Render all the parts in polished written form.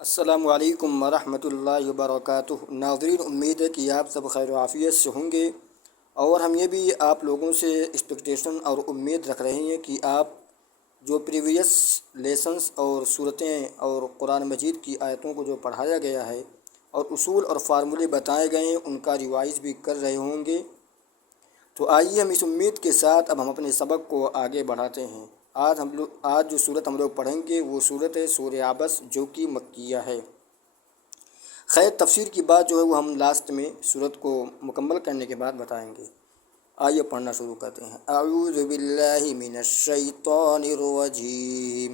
السلام علیکم ورحمۃ اللہ وبرکاتہ۔ ناظرین، امید ہے کہ آپ سب خیر و عافیت سے ہوں گے، اور ہم یہ بھی آپ لوگوں سے ایکسپیکٹیشن اور امید رکھ رہے ہیں کہ آپ جو پریویس لیسنس اور صورتیں اور قرآن مجید کی آیتوں کو جو پڑھایا گیا ہے اور اصول اور فارمولے بتائے گئے ہیں ان کا ریوائز بھی کر رہے ہوں گے۔ تو آئیے ہم اس امید کے ساتھ اب ہم اپنے سبق کو آگے بڑھاتے ہیں۔ آج جو صورت ہم لوگ پڑھیں گے وہ صورت ہے سورہ عبس، جو کہ مکیہ ہے۔ خیر، تفسیر کی بات جو ہے وہ ہم لاسٹ میں صورت کو مکمل کرنے کے بعد بتائیں گے۔ آئیے پڑھنا شروع کرتے ہیں۔ اعوذ باللہ من الشیطان الرجیم،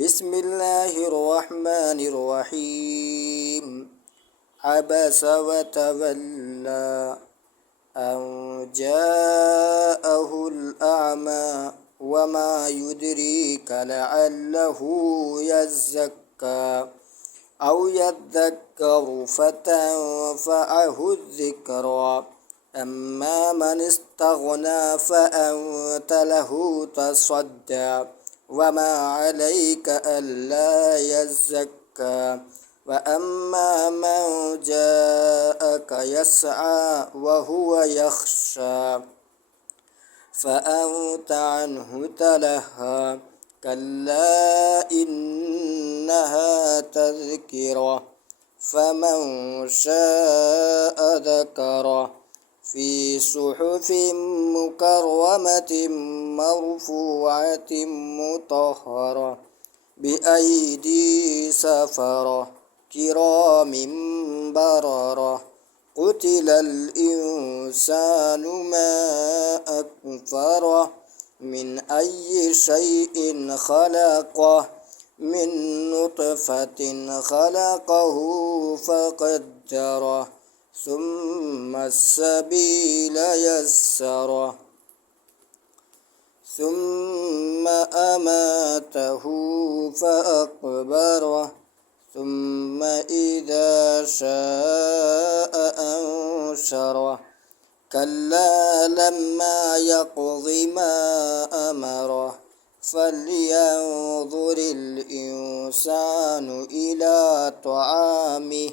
بسم اللہ الرحمن الرحیم۔ عبس وتولی ان جاءہ الاعمی وما يدريك لعله يزكى أو يذكر فتنفعه الذكرى أما من استغنى فأنت له تصدى وما عليك ألا يزكى وأما من جاءك يسعى وهو يخشى فأنت عنه تلهى كلا إنها تذكرة فمن شاء ذكره في صحف مكرمة مرفوعة مطهرة بأيدي سفرة كرام بررة قتل الإنسان ما أكفره من أي شيء خلقه من نطفة خلقه فقدره ثم السبيل يسره ثم أماته فأقبره ثم إذا شاء أنشره كلا لما يقض ما أمره فلينظر الإنسان إلى طعامه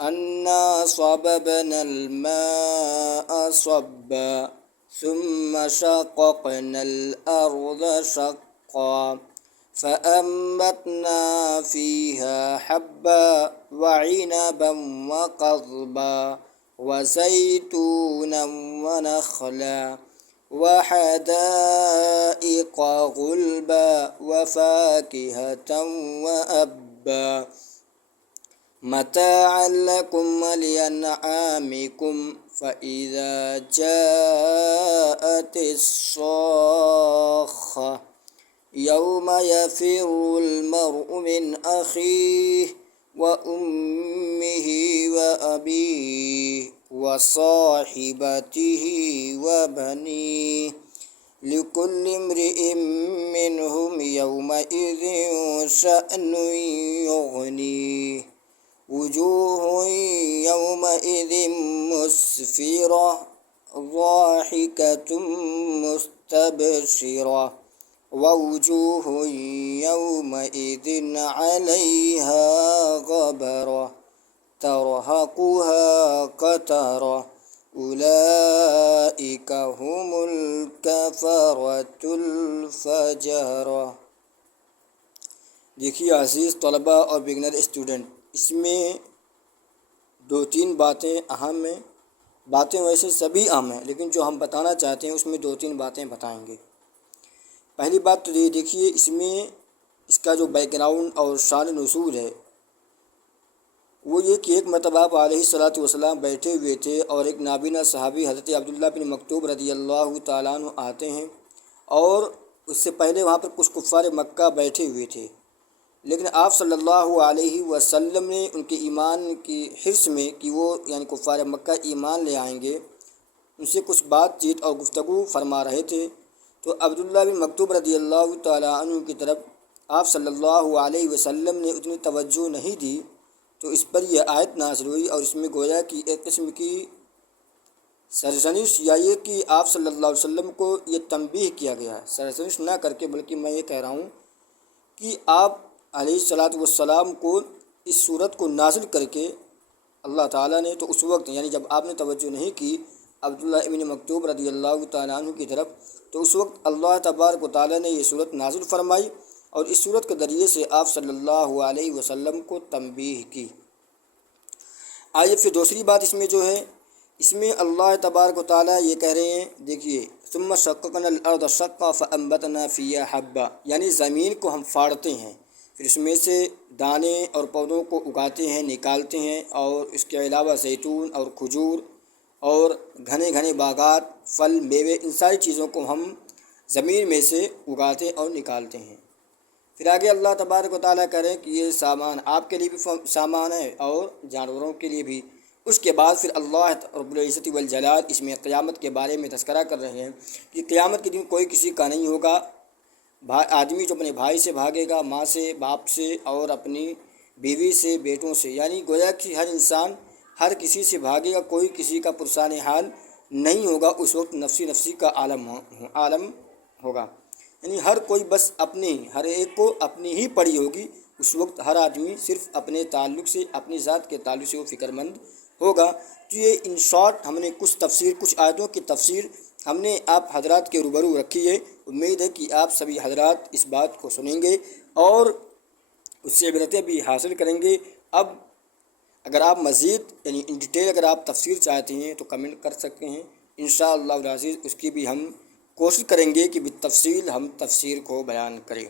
أنا صببنا الماء صبا ثم شققنا الأرض شقا فأنبتنا فيها حبا وعنبا وقضبا وزيتونا ونخلا وحدائق غلبا وفاكهة وأبا متاعا لكم ولأنعامكم فإذا جاءت الصاخة يوم يفر المرء من أخيه وأمه وأبيه وصاحبته وبنيه لكل امرئ منهم يومئذ شأن يغنيه وجوه يومئذ مسفرة ضاحكة مستبشرة ووجوه يومئذ عليها غبرة ترهقها قترة أولئك هم الكفرة الفجرة۔ دیکھیے عزیز طلباء اور بگنر اسٹوڈنٹ، اس میں دو تین باتیں اہم ہیں۔ باتیں ویسے سبھی اہم ہیں، لیکن جو ہم بتانا چاہتے ہیں اس میں دو تین باتیں بتائیں گے۔ پہلی بات تو یہ دیکھیے، اس میں اس کا جو بیک گراؤنڈ اور شان نزول ہے وہ یہ کہ ایک مرتبہ آپ علیہ الصلاۃ والسلام بیٹھے ہوئے تھے اور ایک نابینا صحابی حضرت عبداللہ بن مکتوم رضی اللہ تعالیٰ عنہ آتے ہیں، اور اس سے پہلے وہاں پر کچھ کفار مکہ بیٹھے ہوئے تھے، لیکن آپ صلی اللہ علیہ وسلم نے ان کے ایمان کی حرص میں کہ وہ یعنی کفار مکہ ایمان لے آئیں گے، ان سے کچھ بات چیت اور گفتگو فرما رہے تھے، تو عبداللہ بن مکتوم رضی اللہ تعالیٰ عنہ کی طرف آپ صلی اللہ علیہ وسلم نے اتنی توجہ نہیں دی، تو اس پر یہ آیت نازل ہوئی، اور اس میں گویا کہ ایک قسم کی سرزنش یا یہ کہ آپ صلی اللہ علیہ وسلم کو یہ تنبیہ کیا گیا ہے، سرزنش نہ کر کے، بلکہ میں یہ کہہ رہا ہوں کہ آپ علیہ الصلاۃ والسلام کو اس صورت کو نازل کر کے اللہ تعالیٰ نے تو اس وقت یعنی جب آپ نے توجہ نہیں کی عبداللہ ابن مکتوم رضی اللہ تعالیٰ عنہ کی طرف، تو اس وقت اللہ تبارک و تعالیٰ نے یہ صورت نازل فرمائی اور اس صورت کے ذریعے سے آپ صلی اللہ علیہ وسلم کو تنبیہ کی۔ آئیے پھر دوسری بات اس میں جو ہے، اس میں اللہ تبارک و تعالیٰ یہ کہہ رہے ہیں، دیکھیے ثم شققنا الارض شقا فانبتنا فیہا حبا، یعنی زمین کو ہم پھاڑتے ہیں، پھر اس میں سے دانے اور پودوں کو اگاتے ہیں، نکالتے ہیں، اور اس کے علاوہ زیتون اور کھجور اور گھنے گھنے باغات، پھل میوے، ان ساری چیزوں کو ہم زمین میں سے اگاتے اور نکالتے ہیں۔ پھر آگے اللہ تبارک و تعالیٰ کہہ رہے ہیں کہ یہ سامان آپ کے لیے بھی سامان ہے اور جانوروں کے لیے بھی۔ اس کے بعد پھر اللہ رب العزت والجلال اس میں قیامت کے بارے میں تذکرہ کر رہے ہیں کہ قیامت کے دن کوئی کسی کا نہیں ہوگا، آدمی جو اپنے بھائی سے بھاگے گا، ماں سے، باپ سے، اور اپنی بیوی سے، بیٹوں سے، یعنی گویا کہ ہر انسان ہر کسی سے بھاگے گا، کوئی کسی کا پرسان حال نہیں ہوگا۔ اس وقت نفسی نفسی کا عالم ہوگا، یعنی ہر کوئی بس اپنی، ہر ایک کو اپنی ہی پڑی ہوگی۔ اس وقت ہر آدمی صرف اپنے تعلق سے، اپنی ذات کے تعلق سے وہ فکر مند ہوگا۔ تو یہ ان شارٹ ہم نے کچھ آیتوں کی تفسیر ہم نے آپ حضرات کے روبرو رکھی ہے۔ امید ہے کہ آپ سبھی حضرات اس بات کو سنیں گے اور اس سے عبرتیں بھی حاصل کریں گے۔ اب اگر آپ مزید یعنی ان ڈیٹیل اگر آپ تفسیر چاہتے ہیں تو کمنٹ کر سکتے ہیں، انشاءاللہ العزیز اس کی بھی ہم کوشش کریں گے کہ بالتفصیل ہم تفسیر کو بیان کریں۔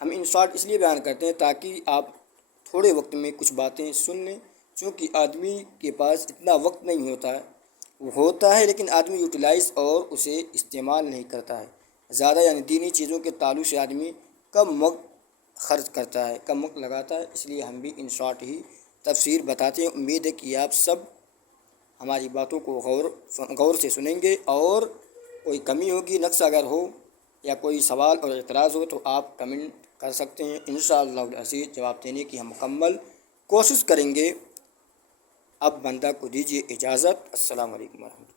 ہم ان شارٹ اس لیے بیان کرتے ہیں تاکہ آپ تھوڑے وقت میں کچھ باتیں سن لیں، چونکہ آدمی کے پاس اتنا وقت نہیں ہوتا ہے، وہ ہوتا ہے لیکن آدمی یوٹیلائز اور اسے استعمال نہیں کرتا ہے زیادہ، یعنی دینی چیزوں کے تعلق سے آدمی کم وقت خرچ کرتا ہے، کم وقت لگاتا ہے، اس لیے ہم بھی ان شارٹ ہی تفسیر بتاتے ہیں۔ امید ہے کہ آپ سب ہماری باتوں کو غور سے سنیں گے، اور کوئی کمی ہوگی، نقص اگر ہو یا کوئی سوال اور اعتراض ہو تو آپ کمنٹ کر سکتے ہیں، انشاءاللہ العزیز جواب دینے کی ہم مکمل کوشش کریں گے۔ اب بندہ کو دیجیے اجازت۔ السلام علیکم ورحمۃ اللہ۔